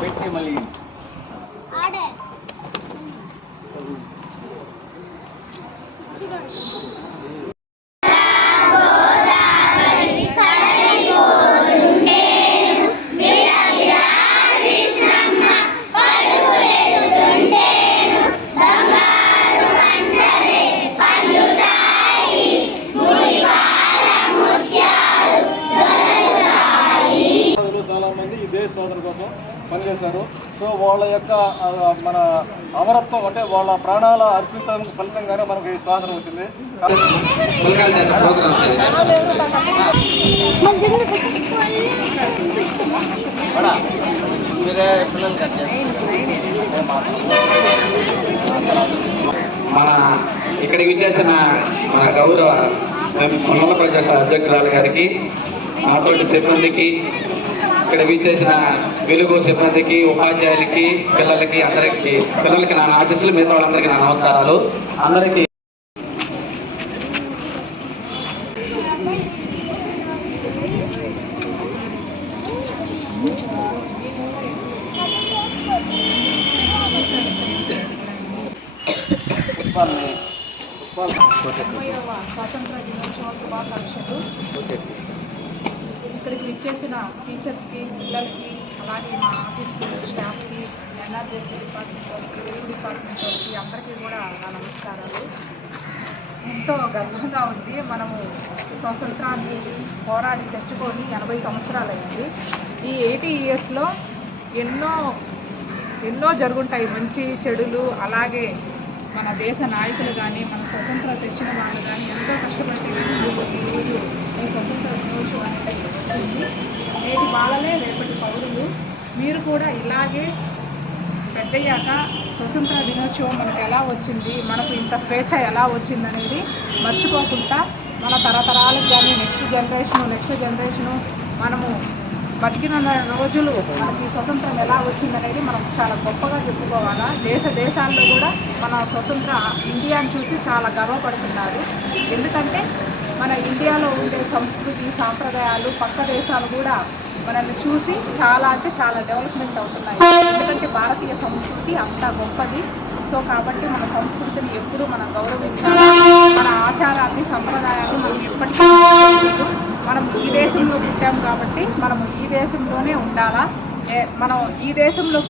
పెట్టి మళ్ళీ చాలా మంది ఈ దేశ స్వాతంత్రం కోసం పనిచేశారు. సో వాళ్ళ యొక్క మన అమరత్వం అంటే వాళ్ళ ప్రాణాల అర్పితం ఫలితంగానే మనకు ఈ స్వాతంత్రం వచ్చింది. మన ఇక్కడికి విచ్చేసిన మన గౌరవ మండల ప్రజా అధ్యక్షురాలు గారికి, నాతోటి సిబ్బందికి, ఇక్కడ విచ్చేసిన వెలుగు సిబ్బందికి, ఉపాధ్యాయులకి, పిల్లలకి నా ఆశీస్సులు, మిగతా వాళ్ళందరికీ నా నమస్కారాలు. అందరికీ స్వాతంత్ర దినోత్సవ శుభాకాంక్షలు. ఇక్కడికి విచ్చేసిన టీచర్స్కి, పిల్లలకి, అలాగే మా ఆఫీస్ స్టాఫ్కి, ఎన్ఆర్జీసీ డిపార్ట్మెంట్ వాళ్ళకి, వెలుగు డిపార్ట్మెంట్ వాళ్ళకి అందరికీ కూడా నా నమస్కారాలు. ఎంతో గర్వంగా ఉంది. మనము స్వాతంత్రాన్ని పోరాడి తెచ్చుకొని 80 సంవత్సరాలు అయింది. ఈ 80 ఇయర్స్లో ఎన్నో జరుగుంటాయి, మంచి చెడులు. అలాగే మన దేశ నాయకులు కానీ, మన స్వతంత్రం తెచ్చిన వాళ్ళు కానీ ఎంతో కష్టపడితే కానీ ఈరోజు ఈ స్వతంత్ర దినోత్సవం అనేది వచ్చింది. నేటి బాలలే రేపటి పౌరులు. మీరు కూడా ఇలాగే పెద్దయ్యాక స్వతంత్ర దినోత్సవం మనకు ఎలా వచ్చింది, మనకు ఇంత స్వేచ్ఛ ఎలా వచ్చింది అనేది మర్చిపోకుండా మన తరతరాలకు కానీ నెక్స్ట్ జనరేషను మనము బతికిన రోజులు మనకి స్వతంత్రం ఎలా వచ్చిందనేది మనం చాలా గొప్పగా చెప్పుకోవాలా. దేశాల్లో కూడా మన స్వతంత్ర ఇండియాని చూసి చాలా గర్వపడుతున్నారు. ఎందుకంటే మన ఇండియాలో ఉండే సంస్కృతి, సాంప్రదాయాలు పక్క దేశాలు కూడా మనల్ని చూసి చాలా డెవలప్మెంట్ అవుతున్నాయి. ఎందుకంటే భారతీయ సంస్కృతి అంత గొప్పది. సో కాబట్టి మన సంస్కృతిని ఎప్పుడూ మనం గౌరవించాలి. మన ఆచారాన్ని, సంప్రదాయాన్ని మనం ఎప్పటికీ మనం ఈ దేశంలో పుట్టాం కాబట్టి మనము ఈ దేశంలోనే ఉండాలా. మనం ఈ దేశంలో